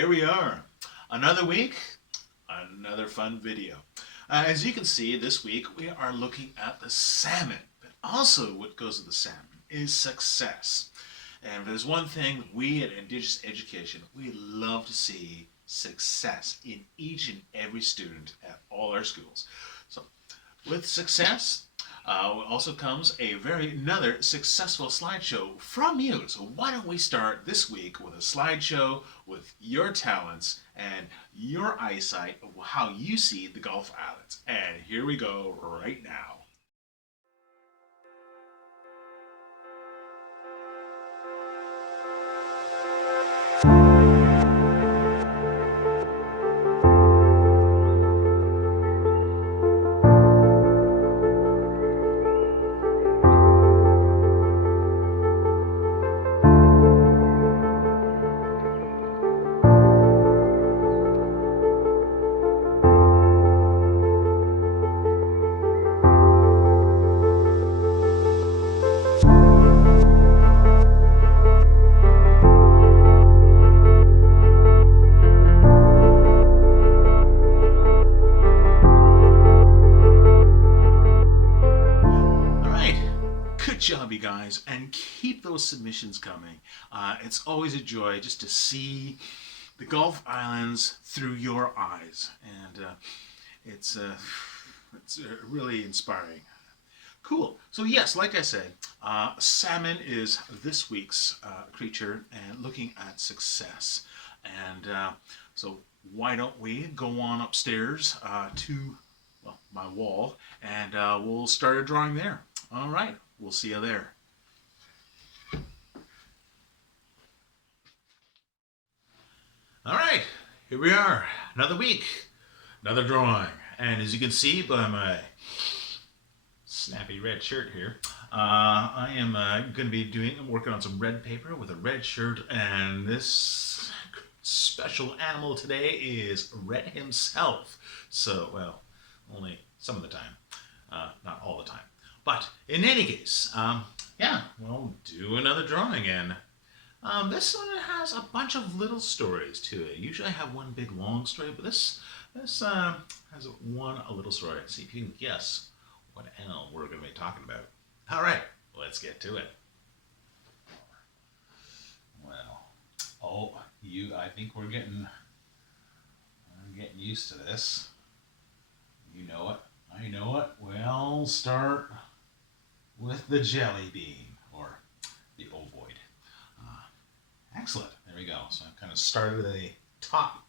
here we are. Another week, another fun video. As you can see, this week we are looking at the salmon. But also what goes with the salmon is success. And if there's one thing we at Indigenous Education, we love to see success in each and every student at all our schools. So with success, also comes another successful slideshow from you. So why don't we start this week with a slideshow with your talents and your eyesight of how you see the Gulf Islands. And here we go right now. Good job, you guys, and keep those submissions coming. It's always a joy just to see the Gulf Islands through your eyes, and it's really inspiring. Cool. So yes, like I said, salmon is this week's creature, and looking at success. And so why don't we go on upstairs to my wall, and we'll start a drawing there. All right. We'll see you there. All right, here we are. Another week, another drawing. And as you can see by my snappy red shirt here, I am going to be working on some red paper with a red shirt. And this special animal today is Red himself. So, well, only some of the time, not all the time. But in any case, yeah, we'll do another drawing, and this one has a bunch of little stories to it. Usually I have one big long story, but this has a little story. See if you can guess what animal we're going to be talking about. All right, let's get to it. Well, I think we're getting used to this. You know it. I know it. We'll start with the jelly bean, or the ovoid. Excellent. There we go. So I've kind of started at the top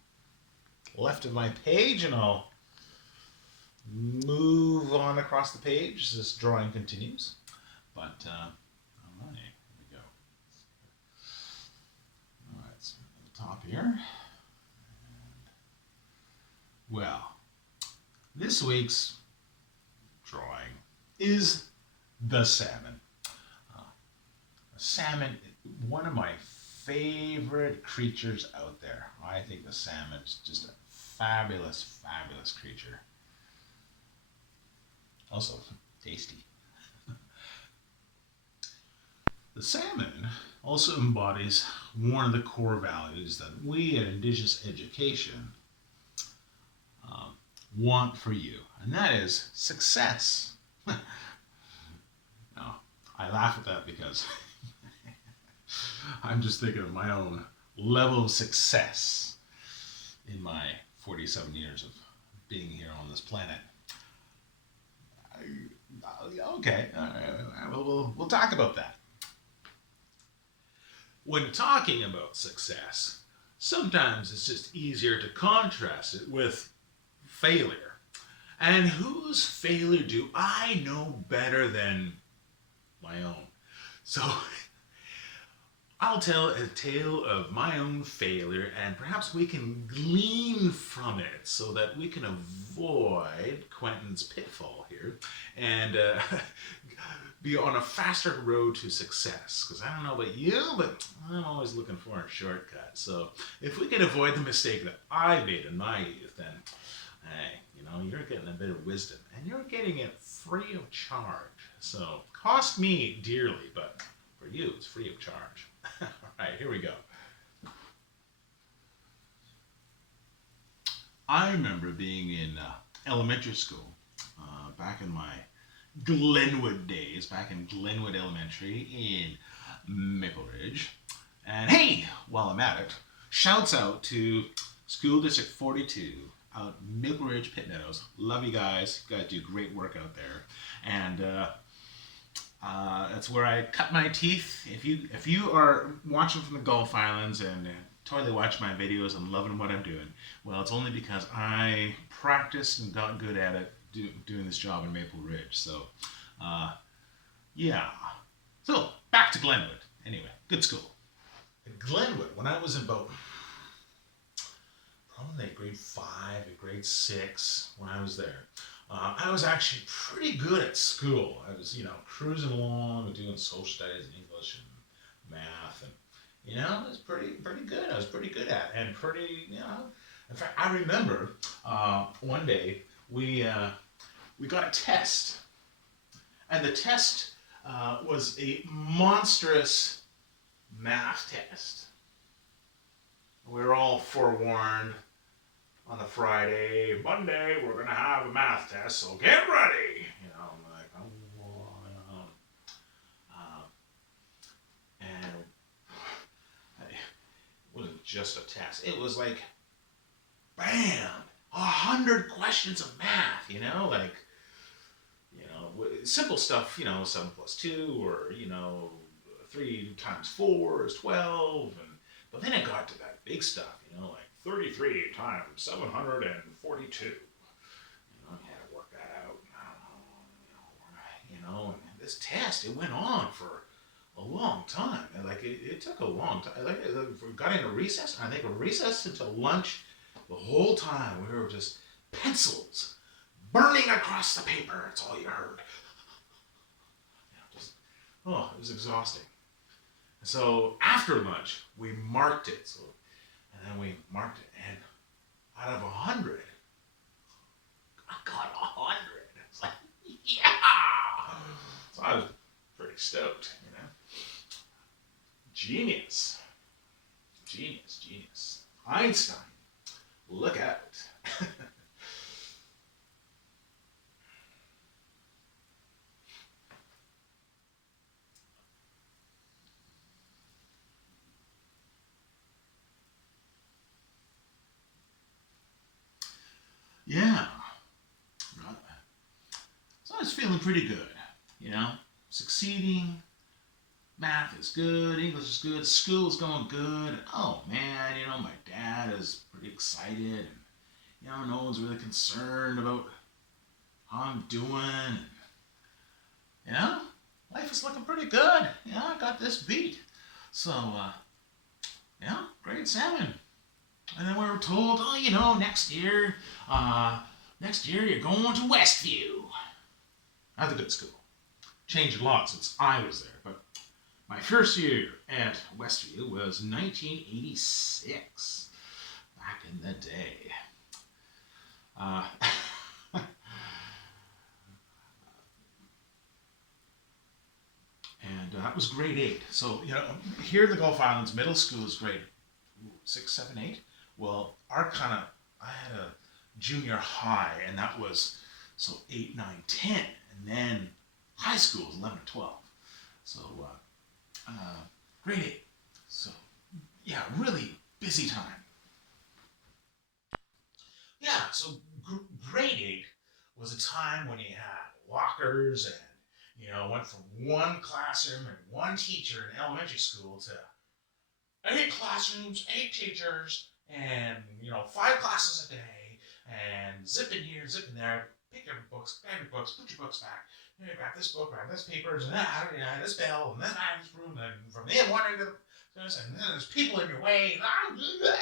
left of my page, and I'll move on across the page as this drawing continues. But, all right, here we go. All right, so at the top here. And, well, this week's drawing is the salmon. Salmon, one of my favorite creatures out there. I think the salmon is just a fabulous, fabulous creature. Also tasty. The salmon also embodies one of the core values that we at Indigenous Education want for you, and that is success. Now, I laugh at that because I'm just thinking of my own level of success in my 47 years of being here on this planet. Okay, we'll talk about that. When talking about success, sometimes it's just easier to contrast it with failure. And whose failure do I know better than my own? So I'll tell a tale of my own failure, and perhaps we can glean from it so that we can avoid Quentin's pitfall here and be on a faster road to success. Because I don't know about you, but I'm always looking for a shortcut. So if we can avoid the mistake that I made in my youth, then hey, you're getting a bit of wisdom, and you're getting it free of charge. So cost me dearly, but for you, it's free of charge. All right, here we go. I remember being in elementary school back in my Glenwood days, back in Glenwood Elementary in Maple Ridge. And hey, while I'm at it, shouts out to School District 42 out Maple Ridge Pit Meadows. Love you guys. You guys do great work out there. And that's where I cut my teeth. If you are watching from the Gulf Islands and totally watch my videos and loving what I'm doing, well, it's only because I practiced and got good at it doing this job in Maple Ridge. So, yeah. So, back to Glenwood. Anyway, good school. At Glenwood, when I was in about probably grade 5 or grade 6, when I was there, I was actually pretty good at school. I was, cruising along and doing social studies and English and math, and it was pretty good. I was pretty good at it, and pretty, In fact, I remember one day we got a test, and the test was a monstrous math test. We were all forewarned on the Friday, Monday, we're going to have a math test, so get ready. I'm like, and it wasn't just a test. It was like, bam, 100 questions of math, simple stuff, 7 plus 2, or, 3 times 4 is 12, but then it got to that big stuff, like 33 times 742. You had to work that out. And this test, it went on for a long time. And it took a long time. We got into recess, and I think a recess until lunch, the whole time we were just pencils burning across the paper. That's all you heard. It was exhausting. And so after lunch, we marked it. And then we marked it, and out of 100, I got 100. It's like, yeah! So I was pretty stoked, Genius. Einstein, look at it. Yeah. Right. So I was feeling pretty good, succeeding. Math is good, English is good, school is going good. Oh man, my dad is pretty excited, and no one's really concerned about how I'm doing. Life is looking pretty good. I got this beat. So, grade 7. And then we were told, next year you're going to Westview. That's a good school. Changed a lot since I was there, but my first year at Westview was 1986, back in the day. And that was grade 8. So, here in the Gulf Islands, middle school is grade 6, 7, 8. Well, I had a junior high, and that was, 8, 9, 10. And then high school is 11 and 12. So, grade 8. So, yeah, really busy time. Yeah, so grade 8 was a time when you had lockers and, went from one classroom and one teacher in elementary school to 8 classrooms, 8 teachers, and, 5 classes a day, and zip in here, zip in there, pick your books, grab your books, put your books back. Grab this book, grab this papers, and this bell, and then this room, and from the one end of this, and then there's people in your way. Yeah.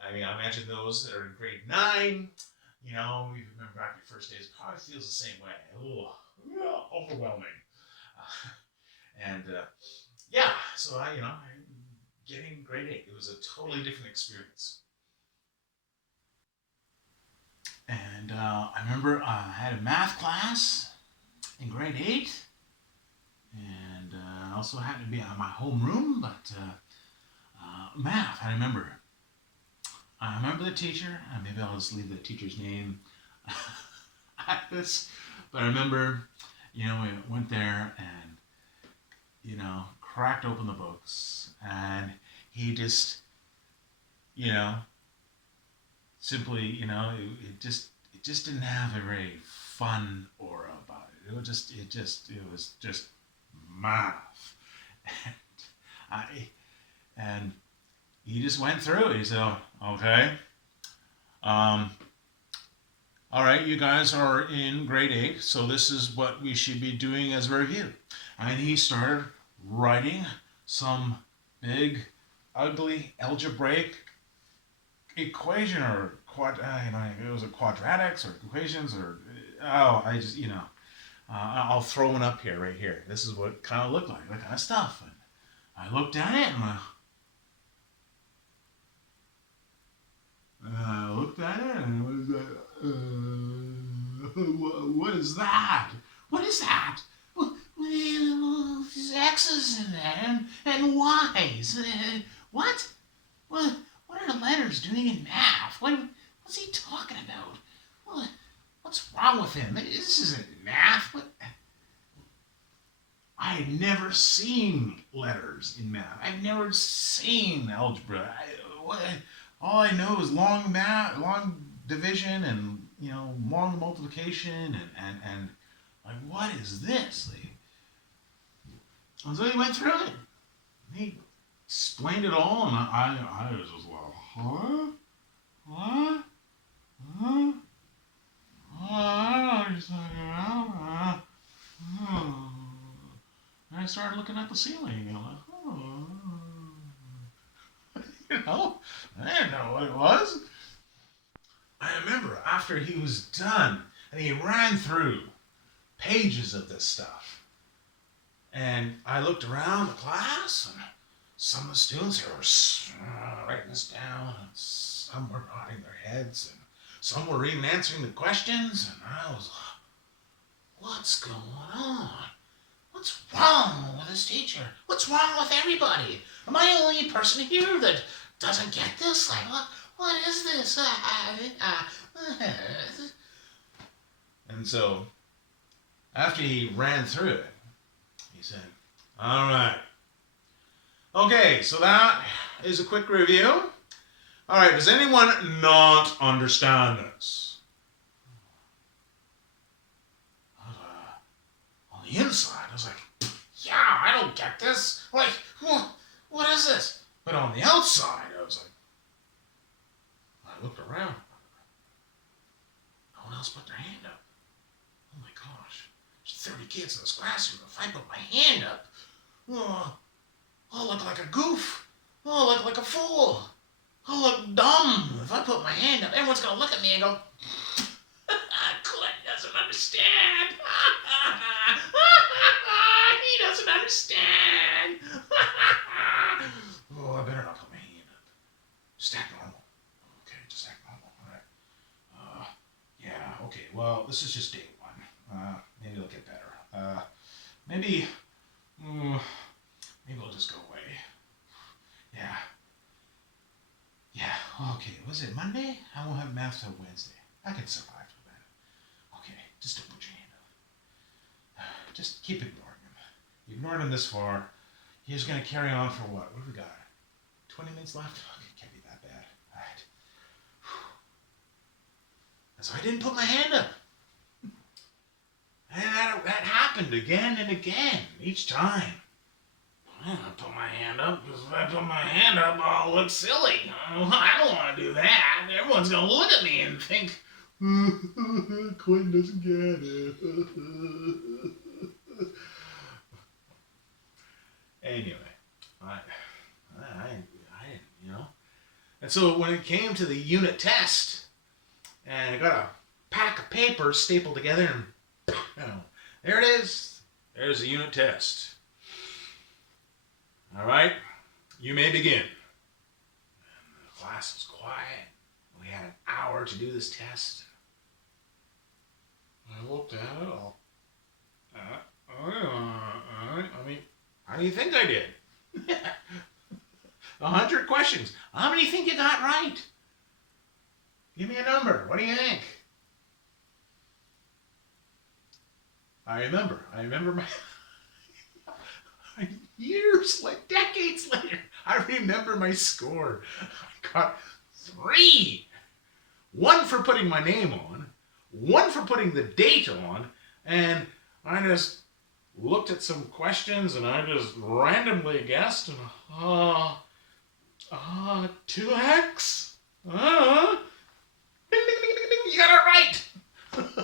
I imagine those that are in grade 9, you remember back your first days, probably feels the same way. Overwhelming. So getting grade 8, it was a totally different experience. And I remember I had a math class in grade 8, and also happened to be out of my homeroom, but math, I remember I remember the teacher, and maybe I'll just leave the teacher's name at this, but I remember, we went there and, cracked open the books, and he just, simply, it just didn't have a very fun aura about it. It was just math. And he just went through it. He said, "Oh, okay. All right, you guys are in grade 8, so this is what we should be doing as a review." And he started writing some big, ugly algebraic equation or it was a quadratics or equations or I'll throw one up here, right here. This is what it kind of looked like, that kind of stuff. And I looked at it and I looked at it and it was like, what is that? What is that? Well, there's X's in there and Y's. What? What are the letters doing in math? What's he talking about? What's wrong with him? This isn't math. I had never seen letters in math. I've never seen algebra. All I know is long division and long multiplication and like, what is this? And so he went through it. He explained it all, and I was just like, huh? What? Huh? I don't understand. And I started looking at the ceiling, and I'm like, I didn't know what it was. I remember after he was done, and he ran through pages of this stuff, and I looked around the class, and some of the students were writing this down, and some were nodding their heads, and some were even answering the questions, and I was like, what's going on? What's wrong with this teacher? What's wrong with everybody? Am I the only person here that doesn't get this? Like, what is this? And so, after he ran through it, he said, all right. Okay, so that is a quick review. All right, does anyone not understand this? On the inside, I was like, yeah, I don't get this. Like, what is this? But on the outside, I was like, I looked around. No one else put their hand up. Oh my gosh, there's 30 kids in this classroom. If I put my hand up, I'll look like a goof. I'll look like a fool. I'll look dumb. If I put my hand up, everyone's going to look at me and go, Quentin doesn't understand. He doesn't understand. I better not put my hand up. Just act normal. Okay, just act normal. All right. Yeah, okay. Well, this is just day 1. Maybe it'll get better. Maybe it'll just go away. Yeah, okay. Was it Monday? I won't have math till Wednesday. I can survive with that. Okay, just don't put your hand up. Just keep ignoring him. You ignored him this far. He's going to carry on for what? What have we got? 20 minutes left? Okay, can't be that bad. All right. And so I didn't put my hand up. And that happened again and again, each time. I don't put my hand up, because if I put my hand up, I'll look silly. I don't want to do that. Everyone's going to look at me and think, Quentin doesn't get it. Anyway, I didn't, And so when it came to the unit test, and I got a pack of papers stapled together, and there it is. There's the unit test. All right, you may begin. And the class was quiet. We had an hour to do this test. I looked at it all. How do you think I did? 100 questions. How many think you got right? Give me a number. What do you think? I remember my years, like decades later, I remember my score. I got 3. 1 for putting my name on, 1 for putting the date on, and I just looked at some questions and I just randomly guessed, and 2x? Ding, ding, ding, ding, ding, you got it right!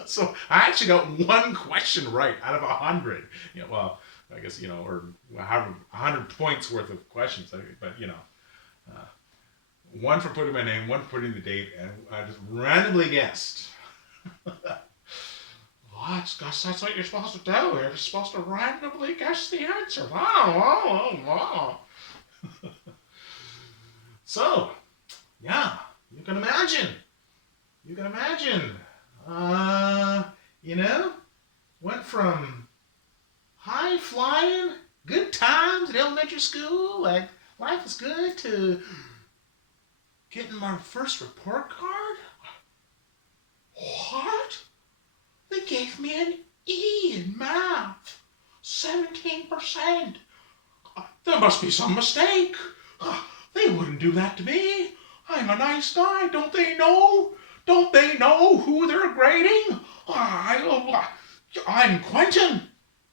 So I actually got 1 question right out of 100. Well, I guess, or 100 points worth of questions, but 1 for putting my name, 1 for putting the date, and I just randomly guessed. That's what you're supposed to do. You're supposed to randomly guess the answer. Wow. So, yeah, you can imagine. Went from high flying, good times at elementary school, like life is good, to getting my first report card. What? They gave me an E in math. 17%. There must be some mistake. They wouldn't do that to me. I'm a nice guy. Don't they know? Don't they know who they're grading? I'm Quentin.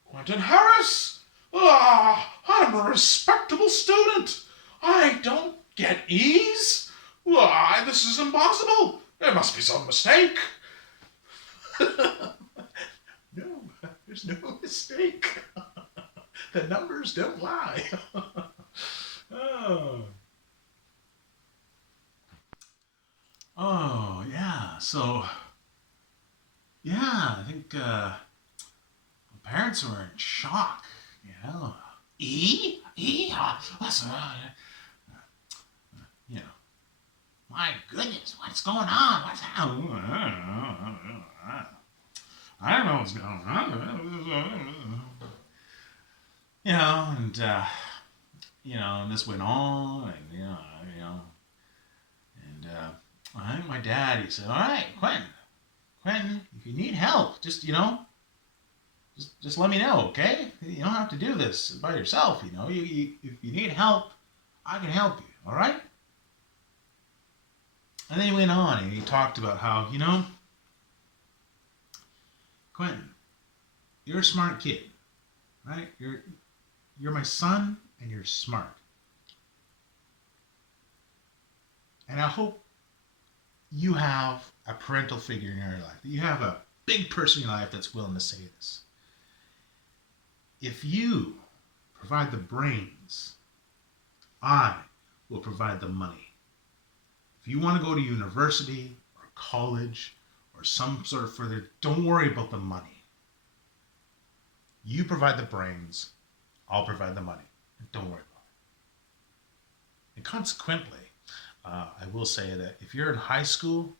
Quentin Harris. I'm a respectable student. I don't get E's. This is impossible. There must be some mistake. No, there's no mistake. The numbers don't lie. Oh, yeah. So, yeah, I think my parents were in shock. E? Listen, my goodness, what's going on? What's happening? I don't know what's going on. And this went on, and I think my dad, he said, "All right, Quentin, if you need help, just let me know, okay? You don't have to do this by yourself, if you need help, I can help you, all right?" And then he went on and he talked about how, Quentin, you're a smart kid, right? You're my son and you're smart. And I hope you have a parental figure in your life, that you have a big person in your life that's willing to say this. If you provide the brains, I will provide the money. If you want to go to university or college or some sort of further, don't worry about the money. You provide the brains, I'll provide the money. And don't worry about it. And consequently, I will say that if you're in high school,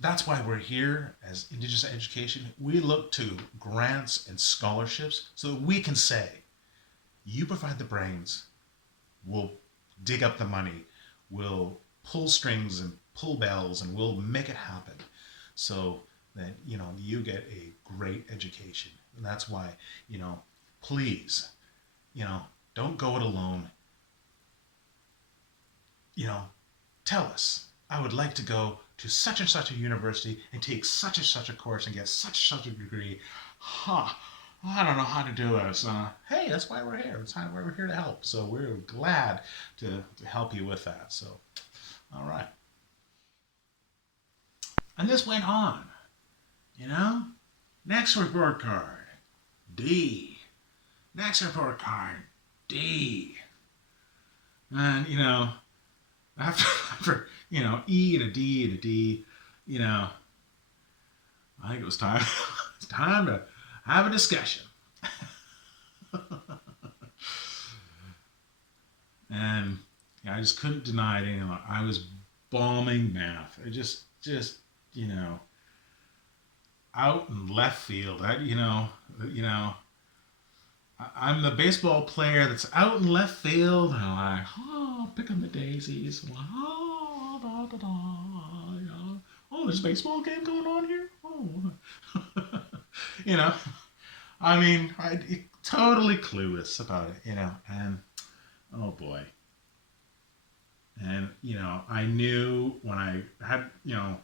that's why we're here as Indigenous education. We look to grants and scholarships so that we can say, you provide the brains, we'll dig up the money, we'll pull strings and pull bells, and we'll make it happen so that, you get a great education. And that's why, please, don't go it alone. Tell us, I would like to go to such and such a university and take such and such a course and get such and such a degree. I don't know how to do it. So, hey, that's why we're here. That's why we're here to help. So we're glad to help you with that. So, all right. And this went on, Next report card, D. Next report card, D. And, after E and a D and a D, I think it was time. It's time to have a discussion. And I just couldn't deny it anymore. I was bombing math. I just out in left field. I'm the baseball player that's out in left field, and I'm like, picking the daisies. da, da, da, you know. Oh, there's a baseball game going on here? Oh. You know, I mean, totally clueless about it, you know, and oh boy. And, you know, I knew when I had, you know,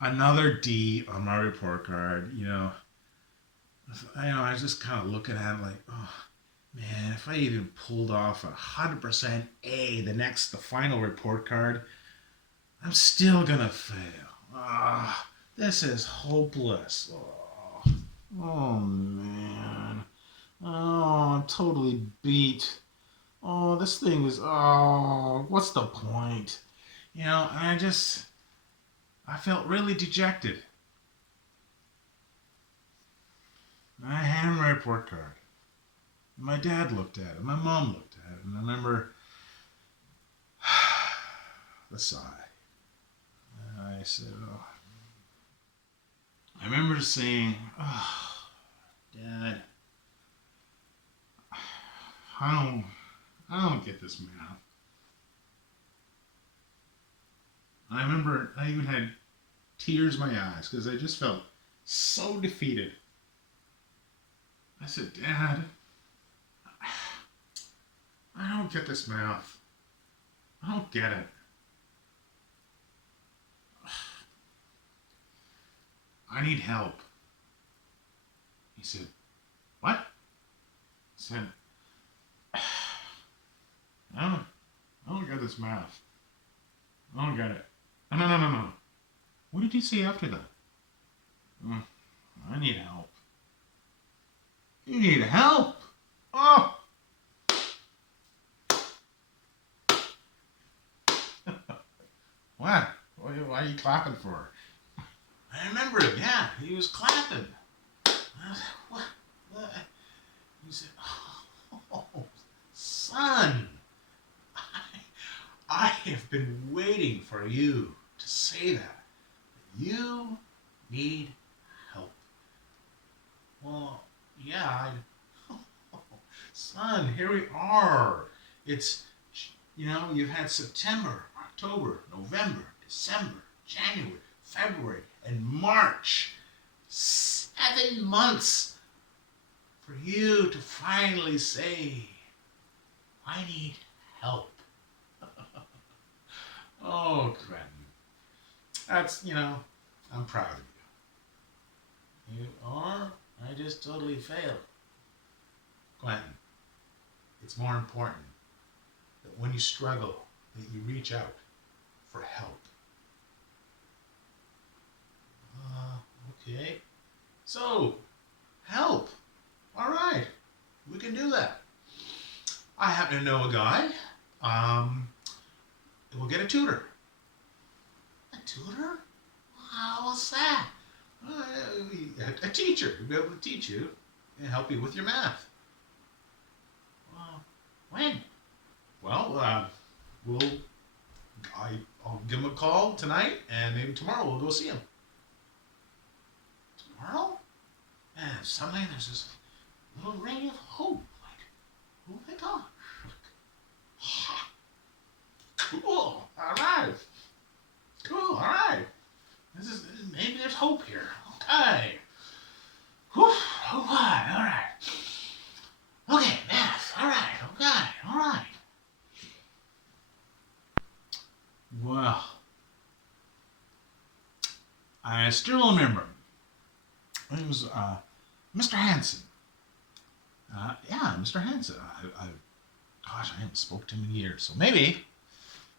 another D on my report card, you know, I was just kind of looking at it like, oh, man, if I even pulled off 100% A, the final report card, I'm still gonna fail. Ah, this is hopeless. Oh man. Oh, I'm totally beat. Oh, this thing is. Oh, what's the point? You know, I felt really dejected. I handed my report card. My dad looked at it. My mom looked at it, and I remember the sigh. I said, "Oh." I remember saying, "Oh, Dad, I don't, I don't get this math." I remember I even had tears in my eyes because I just felt so defeated. I said, "Dad, I don't get this math. I don't get it. I need help." He said, "What?" I said, I don't get this math. I don't get it. No, no, no, no. What did he say after that? I need help." You need help? Oh! What? Why are you clapping for? I remember it, yeah. He was clapping. I said, what? He said, "Oh, son, I have been waiting for you to say that. You need help." Well, yeah, son, here we are. It's, you know, you've had September, October, November, December, January, February, and March. 7 months for you to finally say, "I need help." Oh, Quentin. That's, you know, I'm proud of you. You are? I just totally failed. Quentin, it's more important that when you struggle, that you reach out for help. Okay. So, help. All right. We can do that. I happen to know a guy. We'll get a tutor. A tutor? What's that? A teacher. Who'll be able to teach you and help you with your math. When? Well, I'll give him a call tonight, and maybe tomorrow we'll go see him. Tomorrow? Man, suddenly there's this little ray of hope. Like, oh my God. Cool. All right. Cool. All right. Maybe there's hope here. Okay. Whew. Oh, all right. Okay, math. All right. Okay. All right. Well, I still remember. It was Mr. Hansen. Yeah, Mr. Hansen. Gosh, I haven't spoke to him in years. So maybe,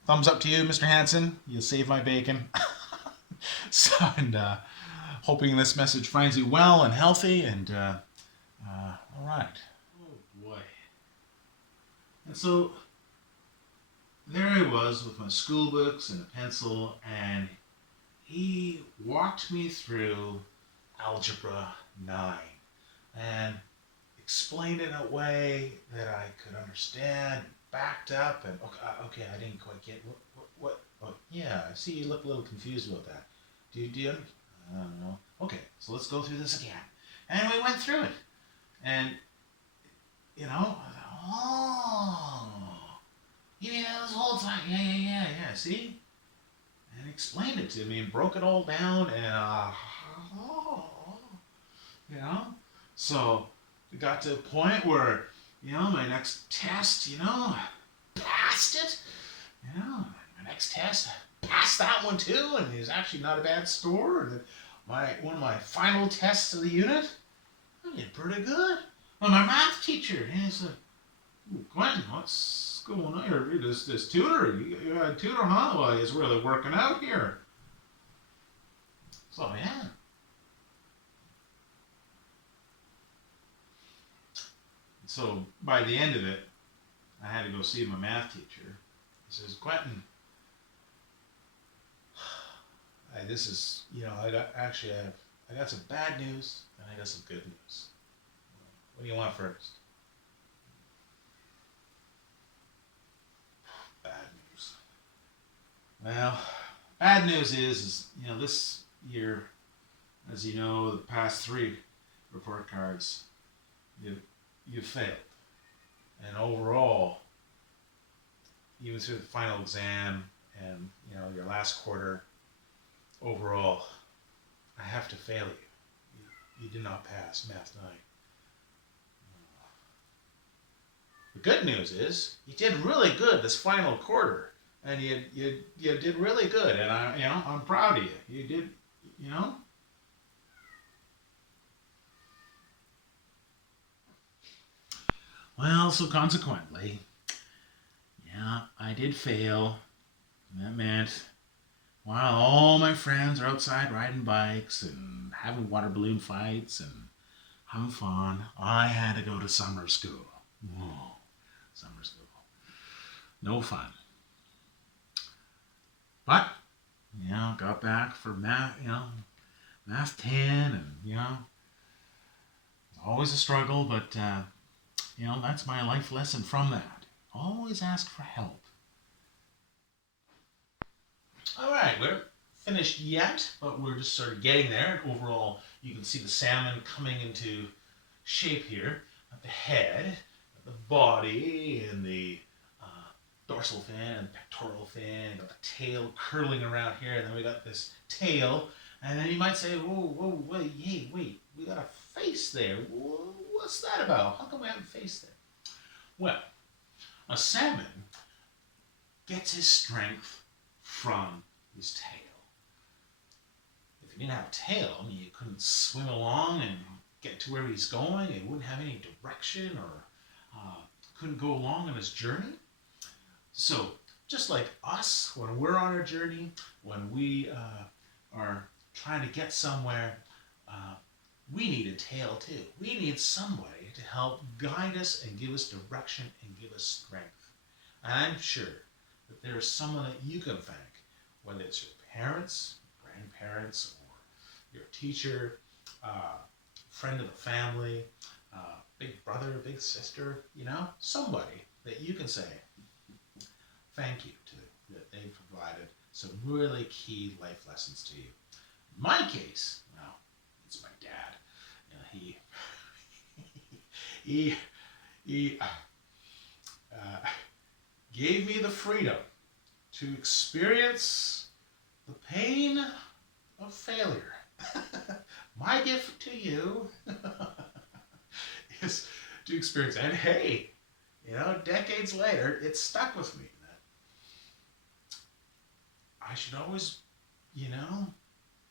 thumbs up to you, Mr. Hansen. You saved my bacon. So, and hoping this message finds you well and healthy. And all right. Oh boy. And so there I was with my school books and a pencil, and he walked me through Algebra 9 and explained it in a way that I could understand, backed up, and okay, I didn't quite get what yeah, I see you look a little confused about that. Do you I don't know. Okay, so let's go through this again. And we went through it. And, you know, I thought, oh, you mean this whole time? Yeah. See? and explained it to me and broke it all down and you know, so it got to a point where, my next test, passed it, my next test, I passed that one too, and it was actually not a bad score. And one of my final tests of the unit, I did pretty good. Well, my math teacher, he said, Quentin, what's going on here? This tutor, you had a tutor, huh? Well, he's really working out here. So, yeah. So, by the end of it, I had to go see my math teacher. He says, Quentin, this is, I got some bad news and I got some good news. What do you want first? Bad news. Well, bad news is this year, as you know, the past 3 report cards, you failed. And overall, even through the final exam and your last quarter, overall, I have to fail you. You did not pass Math 9. The good news is you did really good this final quarter, and you did really good, and I'm proud of you. You did, Well, so consequently, I did fail. And that meant while all my friends are outside riding bikes and having water balloon fights and having fun, I had to go to summer school. Whoa, summer school. No fun. But, got back for math, math 10 and, always a struggle, but, that's my life lesson from that. Always ask for help. All right, we're finished yet, but we're just sort of getting there. Overall, you can see the salmon coming into shape here at the head, at the body, and the dorsal fin and pectoral fin. Got the tail curling around here, and then we got this tail. And then you might say, whoa, wait, we got a face there. What's that about? How come we have a face there? Well, a salmon gets his strength from his tail. If he didn't have a tail, you couldn't swim along and get to where he's going. He wouldn't have any direction or couldn't go along on his journey. So, just like us, when we're on our journey, when we are trying to get somewhere, we need a tail too. We need somebody to help guide us and give us direction and give us strength. And I'm sure that there is someone that you can thank, whether it's your parents, grandparents, or your teacher, friend of the family, big brother, big sister, somebody that you can say thank you to, that they've provided some really key life lessons to you. In my case, well, it's my dad. He gave me the freedom to experience the pain of failure. My gift to you is to experience, and hey, decades later, it stuck with me that I should always,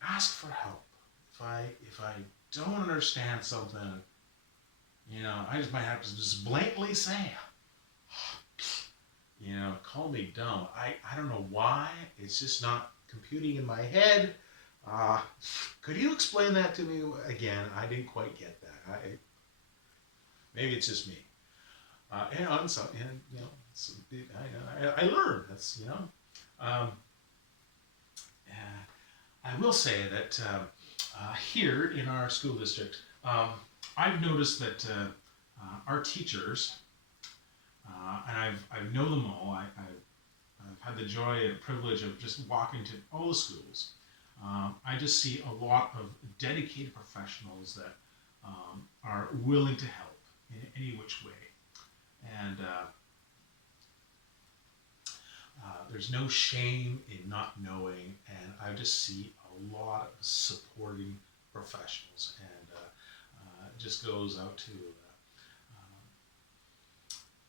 ask for help. If I don't understand something, I just might have to just blatantly say, call me dumb. I don't know why. It's just not computing in my head. Could you explain that to me again? I didn't quite get that. Maybe it's just me. I learned. That's I will say that here in our school district, I've noticed that our teachers, and I know them all. I've had the joy and privilege of just walking to all the schools. I just see a lot of dedicated professionals that are willing to help in any which way. And There's no shame in not knowing, and I just see a lot of supporting professionals, and it just goes out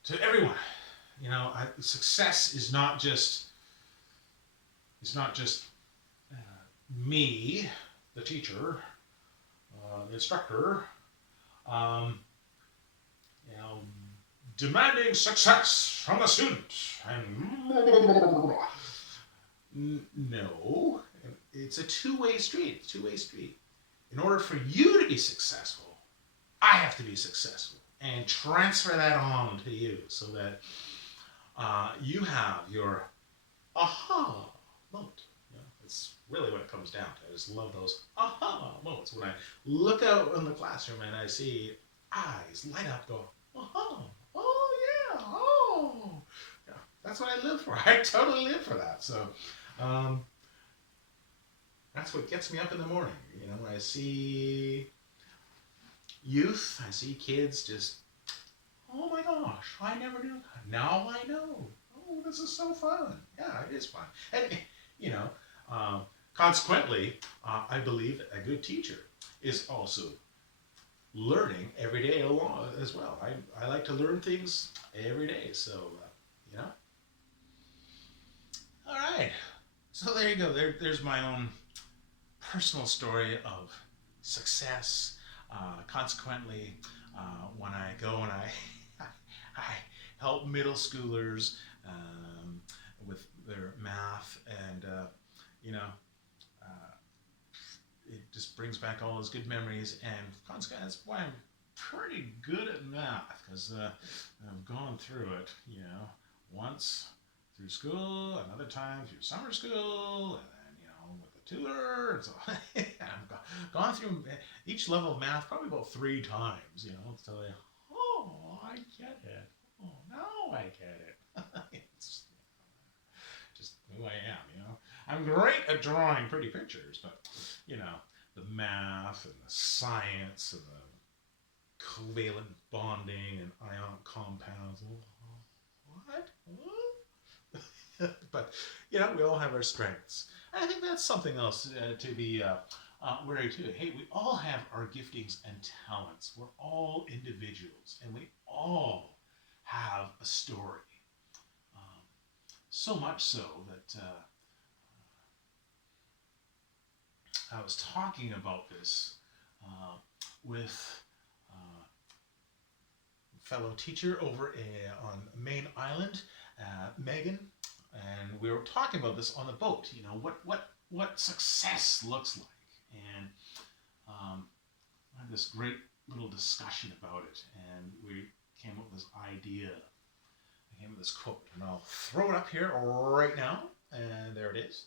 to everyone. You know, success is not just uh, me, the teacher, the instructor, um, you know, demanding success from the student, and no, it's a two-way street. Two-way street. In order for you to be successful, I have to be successful, and transfer that on to you, so that you have your aha moment. You know, it's really what it comes down to. I just love those aha moments when I look out in the classroom and I see eyes light up, go, aha, oh yeah, oh, yeah. That's what I live for. I totally live for that. So that's what gets me up in the morning. You know, when I see youth, I see kids just, oh my gosh, I never knew that. Now I know. Oh, this is so fun. Yeah, it is fun. And, you know, consequently, I believe that a good teacher is also learning every day along as well. I like to learn things every day. So, you know. All right. So there you go. There's my own personal story of success. Consequently, when I go and I help middle schoolers with their math, and you know, it just brings back all those good memories. And consequently, that's why I'm pretty good at math, because I've gone through it. You know, once through school, another time through summer school, and then, you know, with the tutor. And so I've gone through each level of math probably about 3 times. You know, to tell you, oh, I get it. Oh, now I get it. It's just who I am, you know. I'm great at drawing pretty pictures, but, you know, the math and the science and the covalent bonding and ionic compounds. What? But, you know, we all have our strengths. And I think that's something else to be wary too. Hey, we all have our giftings and talents. We're all individuals, and we all have a story. Um, so much so that I was talking about this with a fellow teacher over on Main Island, Megan, and we were talking about this on the boat. You know, what success looks like, and I had this great little discussion about it, and we came up with this idea. I came up with this quote, and I'll throw it up here right now, and there it is.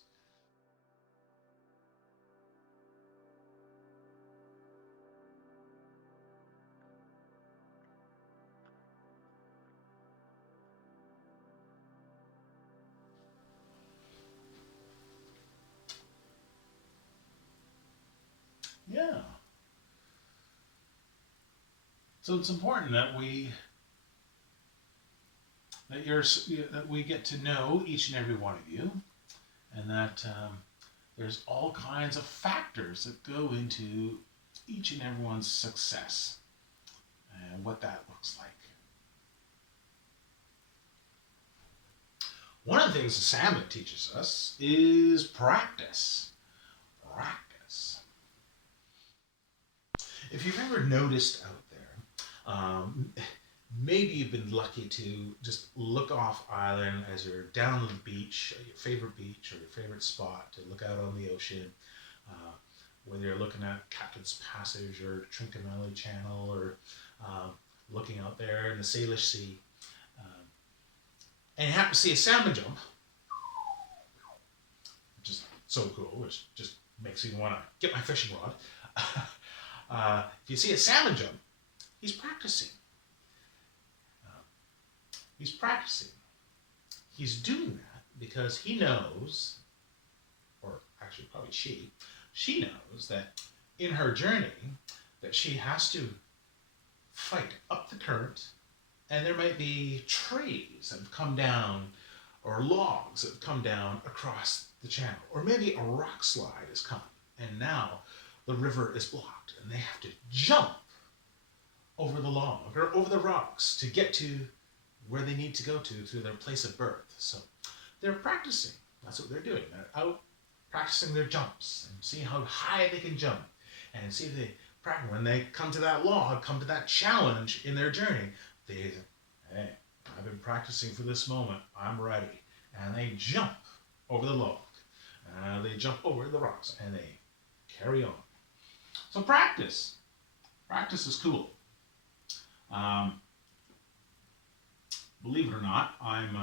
Yeah. So it's important that we get to know each and every one of you, and that there's all kinds of factors that go into each and everyone's success and what that looks like. One of the things the salmon teaches us is practice. Practice. If you've ever noticed out there, maybe you've been lucky to just look off island as you're down on the beach, your favorite beach or your favorite spot, to look out on the ocean, whether you're looking at Captain's Passage or Trincomalee Channel, or looking out there in the Salish Sea, and you happen to see a salmon jump, which is so cool, which just makes me want to get my fishing rod. If you see a salmon jump, he's practicing. He's practicing. He's doing that because he knows, or actually probably she knows that in her journey that she has to fight up the current, and there might be trees that have come down or logs that have come down across the channel, or maybe a rock slide has come, and now the river is blocked, and they have to jump over the log or over the rocks to get to where they need to go to their place of birth. So they're practicing. That's what they're doing. They're out practicing their jumps and seeing how high they can jump, and see if they practice. When they come to that log, come to that challenge in their journey, they say, hey, I've been practicing for this moment. I'm ready. And they jump over the log. They jump over the rocks, and they carry on. So practice. Practice is cool. Believe it or not, I'm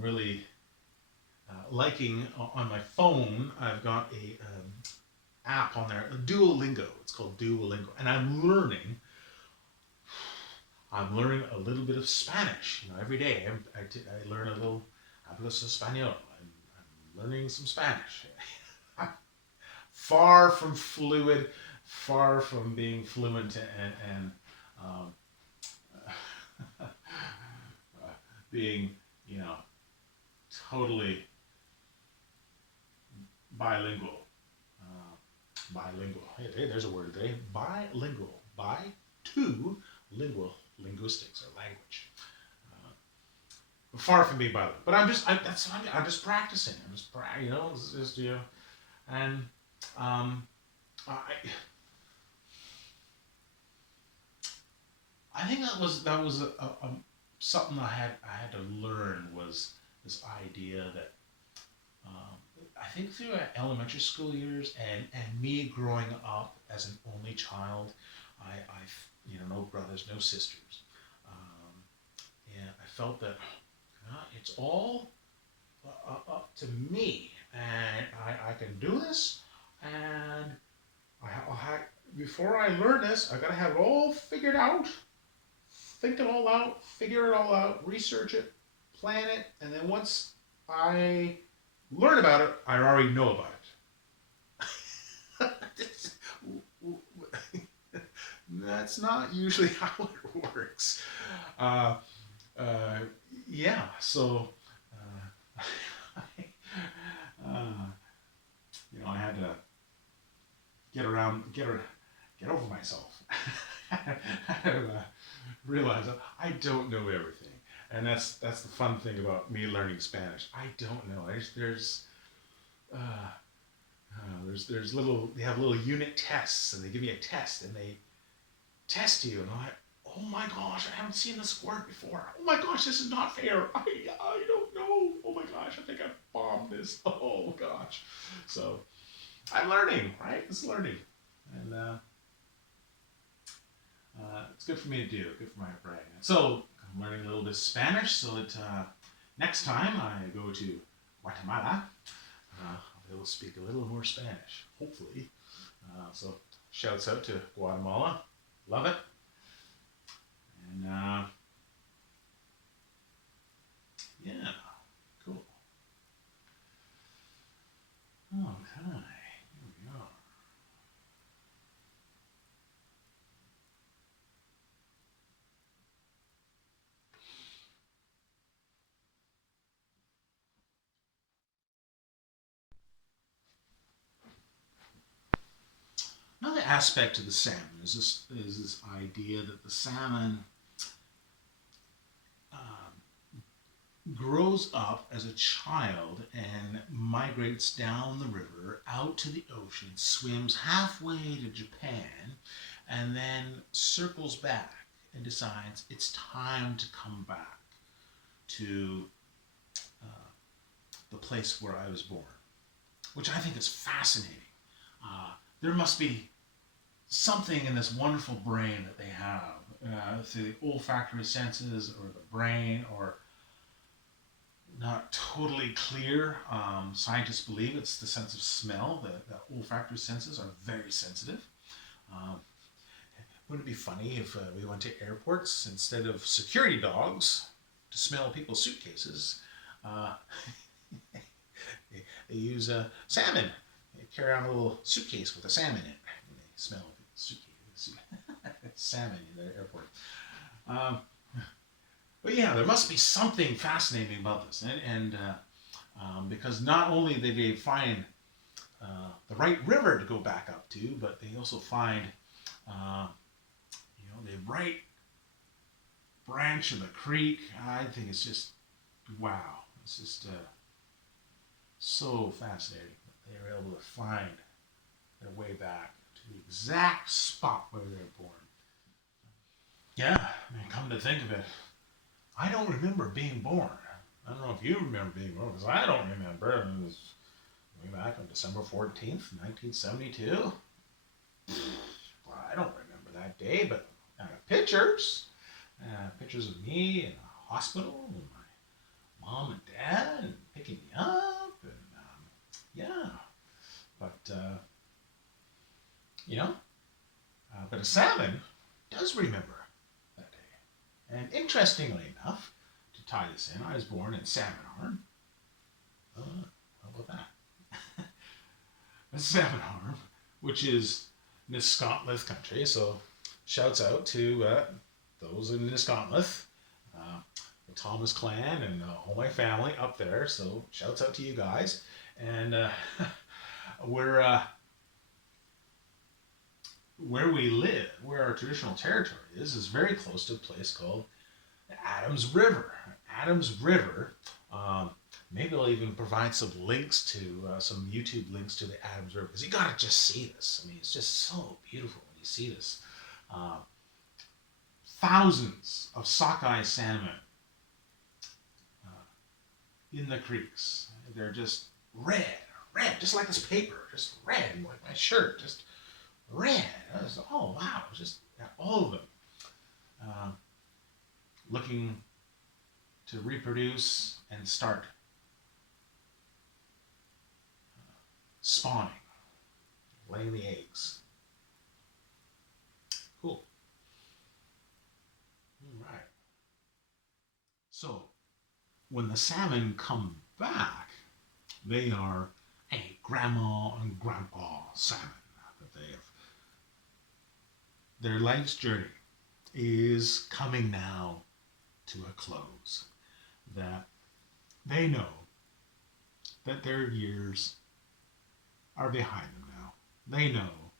really liking on my phone. I've got a app on there, Duolingo. It's called Duolingo, and I'm learning a little bit of Spanish. Every day I learn a little. Hablo español. I'm learning some Spanish. Far from fluid, far from being fluent, and being, totally bilingual. Bilingual. Hey, there's a word today. Bilingual. Lingual. Linguistics or language. Far from being bilingual. But I'm just practicing. It's just, and I think that was something I had to learn, was this idea that I think through elementary school years and me growing up as an only child, I've no brothers, no sisters, and I felt that it's all up to me, and I can do this, and before I learn this, I gotta have it all figured out, think it all out, figure it all out, research it, plan it, and then once I learn about it, I already know about it. That's not usually how it works. Yeah, so I had to get over myself. Realize that I don't know everything, and that's the fun thing about me learning Spanish. I don't know. There's little. They have little unit tests, and they give me a test, and they test you, and I'm like, oh my gosh, I haven't seen this word before. Oh my gosh, this is not fair. I don't know. Oh my gosh, I think I bombed this. Oh gosh. So I'm learning, right? It's learning, and it's good for me to do. Good for my brain. So I'm learning a little bit of Spanish, so that next time I go to Guatemala, I'll be able to speak a little more Spanish, hopefully. So shouts out to Guatemala. Love it. And yeah, cool. Okay, here we are. Another aspect of the salmon is this idea that the salmon grows up as a child and migrates down the river out to the ocean, swims halfway to Japan, and then circles back and decides it's time to come back to the place where I was born, which I think is fascinating. There must be something in this wonderful brain that they have through the olfactory senses or the brain, or not totally clear. Scientists believe it's the sense of smell. The olfactory senses are very sensitive. Wouldn't it be funny if we went to airports, instead of security dogs to smell people's suitcases, they use salmon. They carry on a little suitcase with a salmon in it, and they smell suitcase salmon in the airport. But yeah, there must be something fascinating about this, and because not only did they find the right river to go back up to, but they also find uh, the right branch of the creek. I think it's just wow. It's just so fascinating that they were able to find their way back to the exact spot where they were born. Yeah, I mean, come to think of it, I don't remember being born. I don't know if you remember being born, because I don't remember. It was way back on December 14th, 1972. Well, I don't remember that day, but I have pictures. Pictures of me in a hospital with my mom and dad and picking me up. And yeah, but, but a salmon does remember that day. And interestingly enough, to tie this in, I was born in Salmon Arm. How about that? Salmon Arm, which is Niscontlith country. So shouts out to those in Niscontlith, the Thomas clan, and all my family up there. So shouts out to you guys. And we're where we live, where our traditional territory is very close to a place called the Adams River. Adams River. Maybe I'll even provide some links to some YouTube links to the Adams River, because you gotta just see this. I mean, it's just so beautiful when you see this. Thousands of sockeye salmon in the creeks. They're just red, just like this paper, just red, like my shirt, just red. Oh wow, just all of them looking to reproduce and start spawning, laying the eggs. Cool. All right. So when the salmon come back, they are a grandma and grandpa salmon that they have. Their life's journey is coming now to a close. That they know that their years are behind them now. They know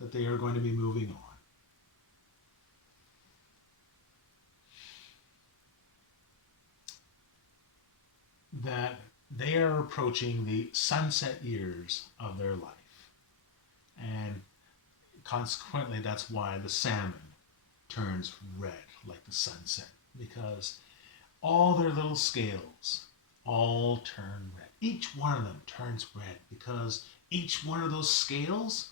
that they are going to be moving on. That they are approaching the sunset years of their life. And consequently, that's why the salmon turns red like the sunset, because all their little scales all turn red. Each one of them turns red because each one of those scales,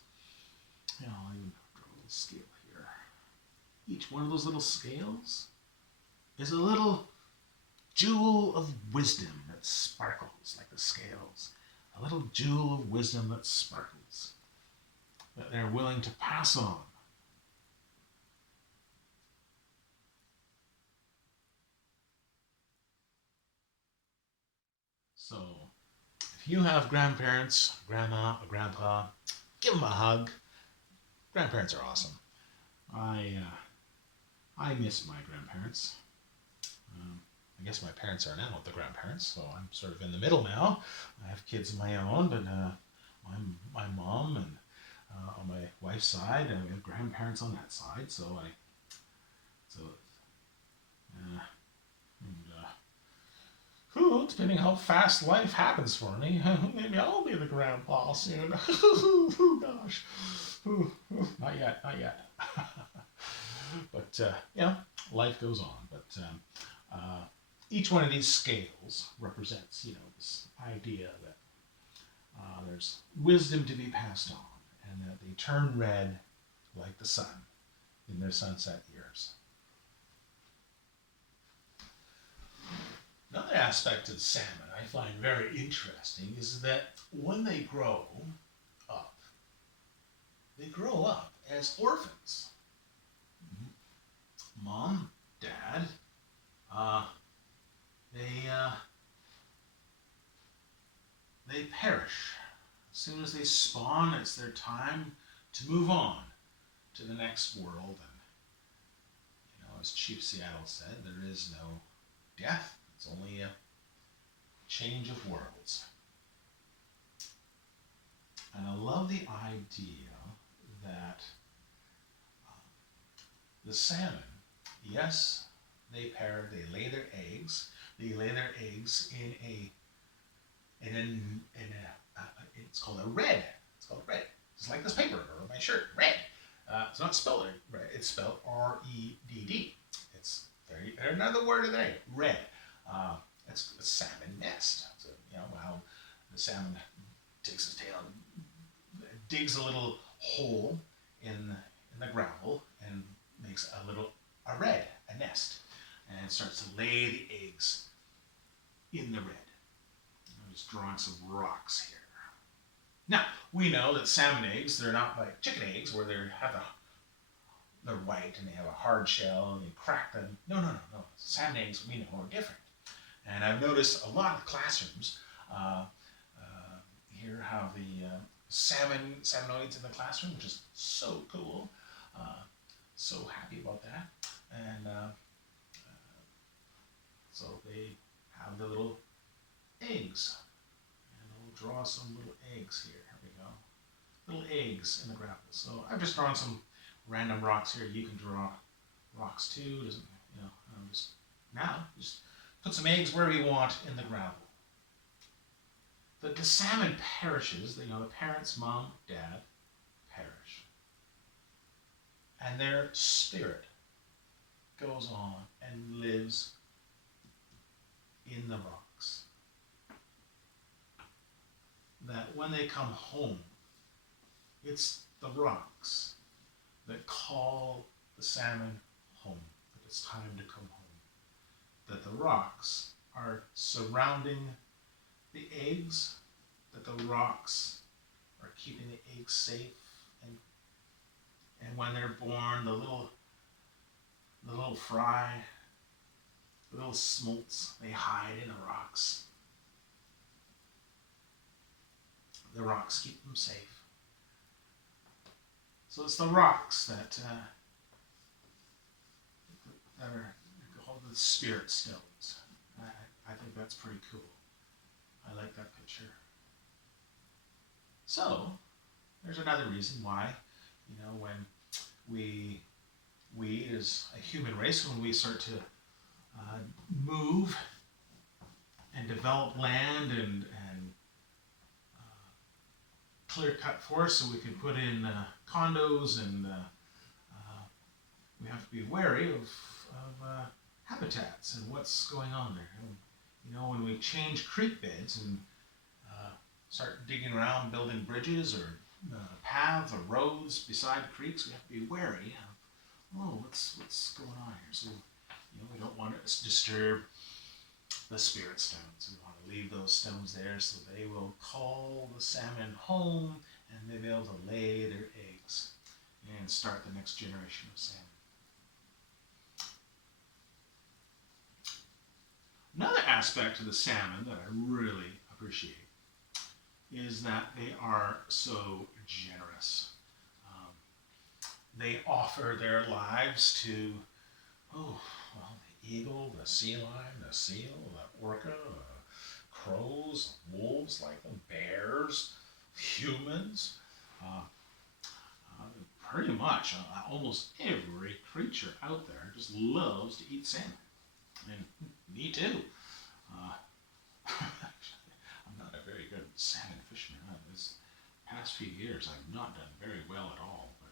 I'll even draw a little scale here. Each one of those little scales is a little jewel of wisdom that sparkles like the scales. A little jewel of wisdom that sparkles, that they're willing to pass on. So, if you have grandparents, grandma, or grandpa, give them a hug. Grandparents are awesome. I miss my grandparents. I guess my parents are now the grandparents, so I'm sort of in the middle now. I have kids of my own, but my mom and on my wife's side, and we have grandparents on that side. Depending how fast life happens for me, maybe I'll be the grandpa soon. Gosh, not yet. But life goes on. But each one of these scales represents, this idea that there's wisdom to be passed on, and that they turn red like the sun in their sunset years. Another aspect of salmon I find very interesting is that when they grow up as orphans. Mom, dad, they perish. As soon as they spawn, it's their time to move on to the next world. And as Chief Seattle said, there is no death. It's only a change of worlds. And I love the idea that the salmon, yes, they pair, they lay their eggs. They lay their eggs it's called a red. It's called red. It's like this paper or my shirt, red. It's not spelled red. It's spelled R-E-D-D. It's another word of the name, red. It's a salmon nest. So, how the salmon takes his tail and digs a little hole in the gravel and makes a nest, and starts to lay the eggs in the red. I'm just drawing some rocks here. Now, we know that salmon eggs, they're not like chicken eggs where they're white and they have a hard shell and you crack them. No. Salmon eggs, we know, are different. And I've noticed a lot of classrooms here have the salmonoids in the classroom, which is so cool. So happy about that. And so they have the little eggs. And we'll draw some little eggs here. Here we go. Little eggs in the gravel. So I've just drawn some random rocks here. You can draw rocks too. Just put some eggs wherever you want in the gravel. The salmon perishes. The parents, mom, dad, perish. And their spirit goes on and lives in the rocks. That when they come home, it's the rocks that call the salmon home, that it's time to come home. That the rocks are surrounding the eggs, that the rocks are keeping the eggs safe, and when they're born, the little fry, the little smolts, they hide in the rocks. The rocks keep them safe. So it's the rocks that are called the spirit stones. I think that's pretty cool. I like that picture. So, there's another reason why, when we as a human race, when we start to move and develop land and clear cut forest so we can put in condos, and we have to be wary of habitats and what's going on there. And, when we change creek beds and start digging around, building bridges or paths or roads beside creeks, we have to be wary of, what's going on here. So, we don't want to disturb the spirit stones. We want to leave those stones there so they will call the salmon home and they'll be able to lay their eggs and start the next generation of salmon. Another aspect of the salmon that I really appreciate is that they are so generous. They offer their lives to, the eagle, the sea lion, the seal, the orca, crows, wolves like them, bears, humans. Pretty much almost every creature out there just loves to eat salmon. And me too. I'm not a very good salmon fisherman. This past few years I've not done very well at all. But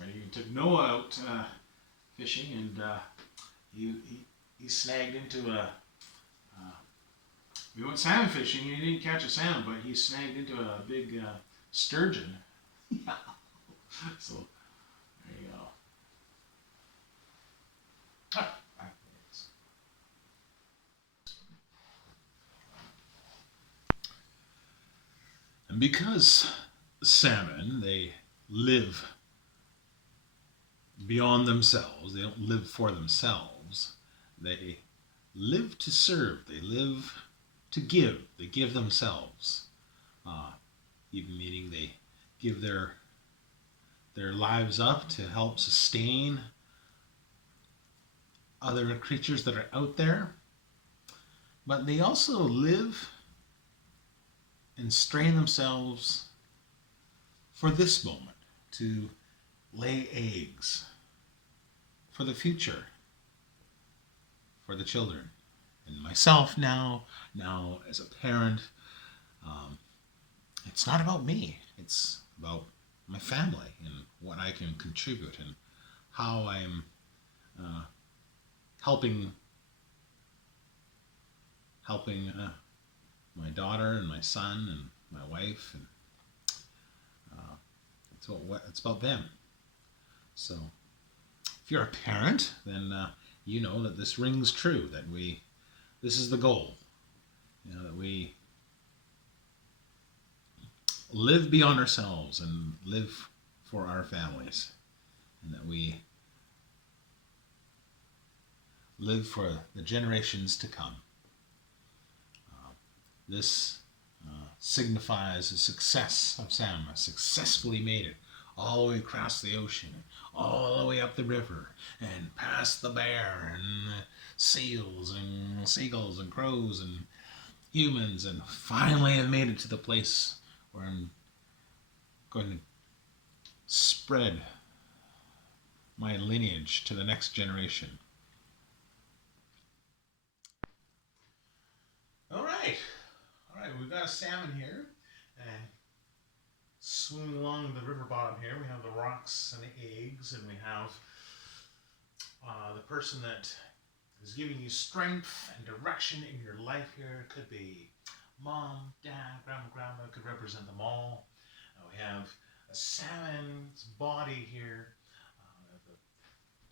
I even took Noah out fishing, and he snagged into we went salmon fishing. He didn't catch a salmon, but he snagged into a big sturgeon. So there you go. And because salmon, they live beyond themselves, they don't live for themselves, they live to serve, they live to give, they give themselves, even meaning they give their their lives up to help sustain other creatures that are out there, but they also live and strain themselves for this moment to lay eggs for the future, for the children. And myself now as a parent, it's not about me. It's about my family and what I can contribute and how I'm helping my daughter and my son and my wife, and it's about them. So if you're a parent, then you know that this rings true, that this is the goal, that we live beyond ourselves and live for our families, and that we live for the generations to come. This signifies the success of Sam. I successfully made it all the way across the ocean, all the way up the river, and past the bear and the seals and seagulls and crows and humans, and finally I made it to the place where I'm going to spread my lineage to the next generation. All right, we've got a salmon here, and swimming along the river bottom here, we have the rocks and the eggs, and we have the person that is giving you strength and direction in your life here. It could be mom, dad, grandma, could represent them all. We have a salmon's body here, the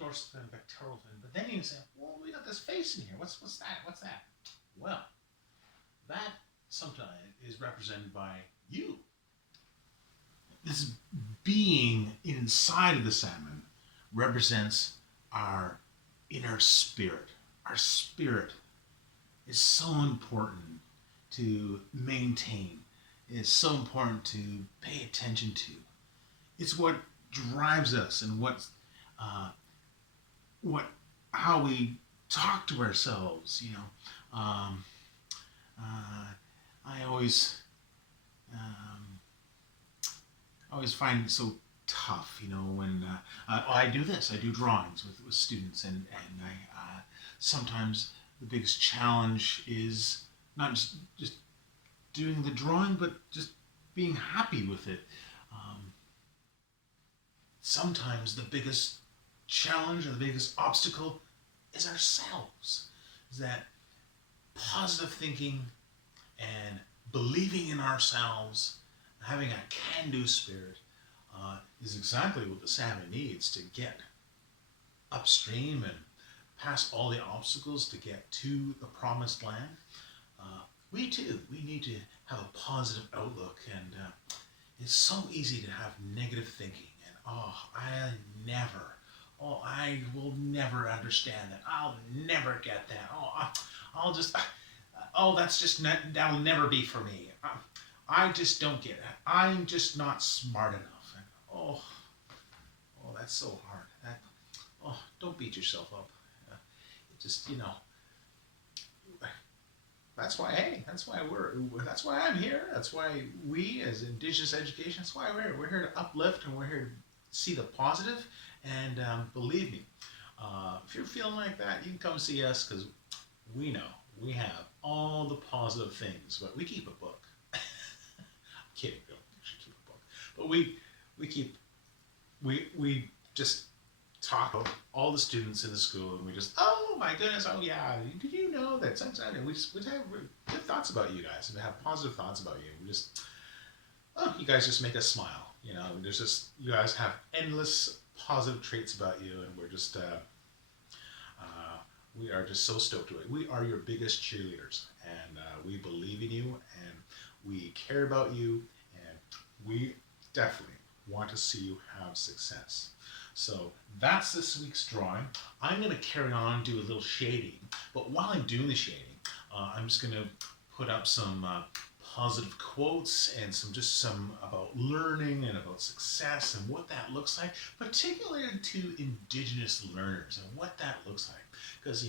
dorsal fin, pectoral fin, but then you say, well, we got this face in here. What's that? Well, that sometimes is represented by you. This being inside of the salmon represents our inner spirit. Our spirit is so important to maintain. It is so important to pay attention to. It's what drives us and how we talk to ourselves. I always find it so tough, when I do this. I do drawings with students, and I sometimes the biggest challenge is not just doing the drawing, but just being happy with it. Sometimes the biggest challenge or the biggest obstacle is ourselves. Is that positive thinking and believing in ourselves, having a can-do spirit, is exactly what the salmon needs to get upstream and past all the obstacles to get to the promised land. We need to have a positive outlook, and it's so easy to have negative thinking, and I will never understand that. I'll never get that. That'll never be for me. I just don't get it. I'm just not smart enough. And that's so hard. Don't beat yourself up. That's why I'm here. That's why we, as Indigenous education, that's why we're here to uplift, and we're here to see the positive. And believe me, if you're feeling like that, you can come see us, because we know we have all the positive things. But we keep a book. I'm kidding, we don't actually keep a book, but we just talk about all the students in the school, and we just, oh my goodness, oh yeah, did you know that sunshine? And we have good thoughts about you guys, and we have positive thoughts about you. We just, you guys just make us smile. There's just, you guys have endless positive traits about you, and we're just, we are just so stoked to it. We are your biggest cheerleaders, and we believe in you, and we care about you, and we definitely want to see you have success. So that's this week's drawing. I'm going to carry on and do a little shading, but while I'm doing the shading, I'm just going to put up some positive quotes and some about learning and about success and what that looks like, particularly to Indigenous learners and what that looks like. Because,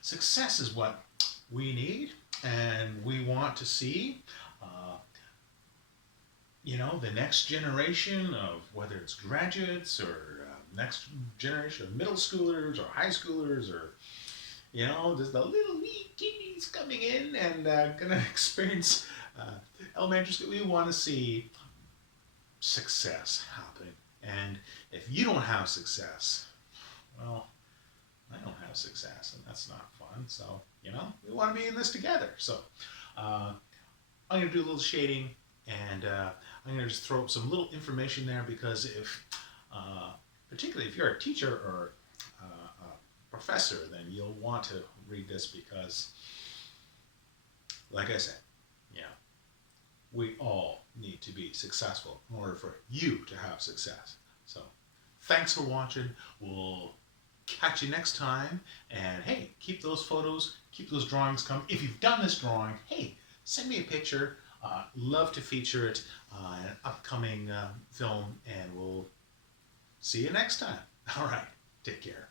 success is what we need and we want to see. The next generation of whether it's graduates or next generation of middle schoolers or high schoolers or just the little wee kiddies coming in and gonna experience elementary school. We want to see success happen, and if you don't have success, well, I don't have success, and that's not fun. So we want to be in this together. So I'm gonna do a little shading, and I'm gonna just throw up some little information there because particularly if you're a teacher or professor, then you'll want to read this because, like I said, we all need to be successful in order for you to have success. So, thanks for watching. We'll catch you next time. And hey, keep those photos, keep those drawings coming. If you've done this drawing, hey, send me a picture. Love to feature it in an upcoming film, and we'll see you next time. All right, take care.